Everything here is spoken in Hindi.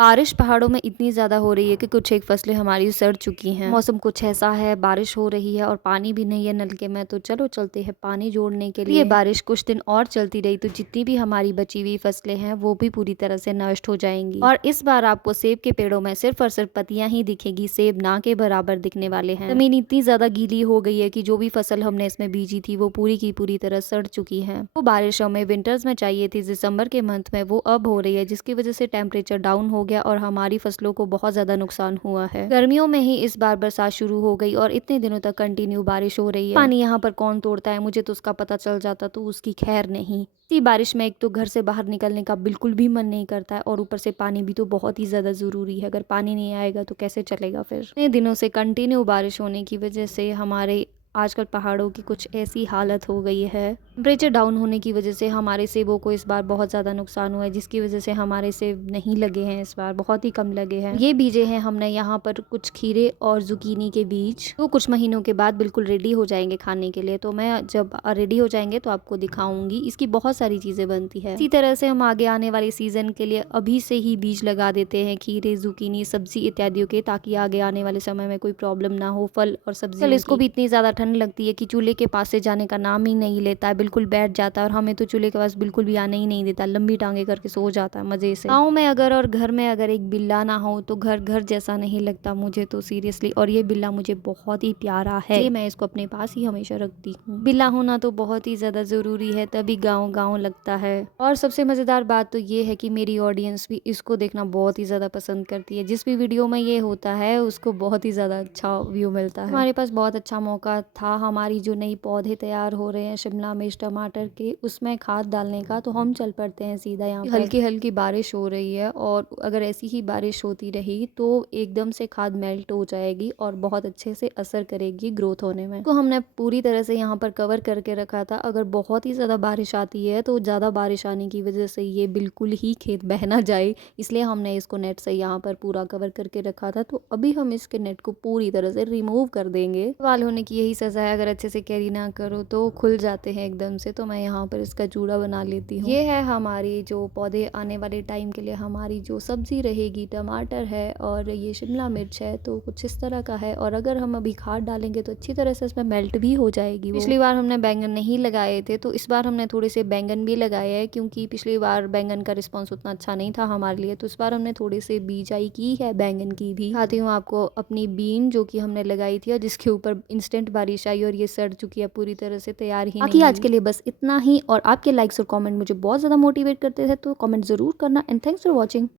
बारिश पहाड़ों में इतनी ज़्यादा हो रही है कि कुछ एक फसलें हमारी सड़ चुकी हैं। मौसम कुछ ऐसा है, बारिश हो रही है और पानी भी नहीं है नलके में, तो चलो चलते हैं पानी जोड़ने के लिए। ये बारिश कुछ दिन और चलती रही तो जितनी भी हमारी बची हुई फसलें हैं वो भी पूरी तरह से नष्ट हो जाएंगी। और इस बार आपको सेब के पेड़ों में सिर्फ और सिर्फ पत्तियां ही दिखेगी, सेब ना के बराबर दिखने वाले हैं। जमीन इतनी ज्यादा गीली हो गई है कि जो भी फसल हमने इसमें बीजी थी वो पूरी की पूरी तरह सड़ चुकी है। वो बारिश हमें विंटर्स में चाहिए थी, दिसंबर के मंथ में, वो अब हो रही है, जिसकी वजह से टेम्परेचर डाउन हो गया और हमारी फसलों को बहुत ज्यादा नुकसान हुआ है। गर्मियों में ही इस बार बरसात शुरू हो गई और इतने दिनों तक कंटिन्यू बारिश हो रही है। पानी यहाँ पर कौन तोड़ता है, मुझे तो उसका पता चल जाता तो उसकी खैर नहीं। इसी बारिश में एक तो घर से बाहर निकलने का बिल्कुल भी मन नहीं करता है और ऊपर से पानी भी तो बहुत ही ज्यादा जरूरी है। अगर पानी नहीं आएगा तो कैसे चलेगा फिर। इतने दिनों से कंटिन्यू बारिश होने की वजह से हमारे आजकल पहाड़ों की कुछ ऐसी हालत हो गई है। टेम्परेचर डाउन होने की वजह से हमारे सेबों को इस बार बहुत ज़्यादा नुकसान हुआ है, जिसकी वजह से हमारे सेब नहीं लगे हैं, इस बार बहुत ही कम लगे हैं। ये बीजे हैं हमने यहाँ पर कुछ खीरे और जुकीनी के बीज, तो कुछ महीनों के बाद बिल्कुल रेडी हो जाएंगे खाने के लिए। तो मैं जब रेडी हो जाएंगे तो आपको दिखाऊंगी। इसकी बहुत सारी चीज़ें बनती है। इसी तरह से हम आगे आने वाले सीजन के लिए अभी से ही बीज लगा देते हैं, खीरे, जुकीनी, सब्जी इत्यादियों के, ताकि आगे आने वाले समय में कोई प्रॉब्लम ना हो फल और सब्जी। इसको भी इतनी ज़्यादा ठंड लगती है कि चूल्हे के पास से जाने का नाम ही नहीं लेता है, बिल्कुल बैठ जाता है। और हमें तो चूल्हे के पास बिल्कुल भी आने ही नहीं देता, लंबी टांगे करके सो जाता है मजे से। गाँव में अगर और घर में अगर एक बिल्ला ना हो तो घर घर जैसा नहीं लगता मुझे तो सीरियसली। और ये बिल्ला मुझे बहुत ही प्यारा है, मैं इसको अपने पास ही हमेशा रखती हूँ। बिल्ला होना तो बहुत ही ज्यादा जरूरी है, तभी गाँव गाँव लगता है। और सबसे मजेदार बात तो ये है कि मेरी ऑडियंस भी इसको देखना बहुत ही ज्यादा पसंद करती है। जिस भी वीडियो में ये होता है उसको बहुत ही ज्यादा अच्छा व्यू मिलता है। हमारे पास बहुत अच्छा मौका था, हमारी जो नई पौधे तैयार हो रहे हैं शिमला मिर्च टमाटर के, उसमें खाद डालने का। तो हम चल पड़ते हैं सीधा यहाँ पर। हल्की हल्की बारिश हो रही है और अगर ऐसी ही बारिश होती रही तो एकदम से खाद मेल्ट हो जाएगी और बहुत अच्छे से असर करेगी ग्रोथ होने में। तो हमने पूरी तरह से यहाँ पर कवर करके रखा था। अगर बहुत ही ज्यादा बारिश आती है तो ज्यादा बारिश आने की वजह से ये बिल्कुल ही खेत बह ना जाए, इसलिए हमने इसको नेट से यहाँ पर पूरा कवर करके रखा था। तो अभी हम इसके नेट को पूरी तरह से रिमूव कर देंगे। सवाल होने की यही सजा है, अगर अच्छे से कैरी ना करो तो खुल जाते हैं एकदम से। तो मैं यहाँ पर इसका जूड़ा बना लेती हूँ। ये है हमारी जो पौधे आने वाले टाइम के लिए हमारी जो सब्जी रहेगी, टमाटर है और ये शिमला मिर्च है, तो कुछ इस तरह का है। और अगर हम अभी खाद डालेंगे तो अच्छी तरह से इसमें मेल्ट भी हो जाएगी। पिछली बार हमने बैंगन नहीं लगाए थे तो इस बार हमने थोड़े से बैंगन भी लगाए हैं, क्योंकि पिछली बार बैंगन का रिस्पॉन्स उतना अच्छा नहीं था हमारे लिए। तो इस बार हमने थोड़े से बीजाई की है बैंगन की भी। दिखाती हूँ आपको अपनी बीन जो कि हमने लगाई थी और जिसके ऊपर इंस्टेंट बारिश आई और ये सड़ चुकी है, पूरी तरह से तैयार ही नहीं। आज के लिए बस इतना ही। और आपके लाइक्स और कमेंट मुझे बहुत ज्यादा मोटिवेट करते थे, तो कमेंट जरूर करना। And thanks for watching.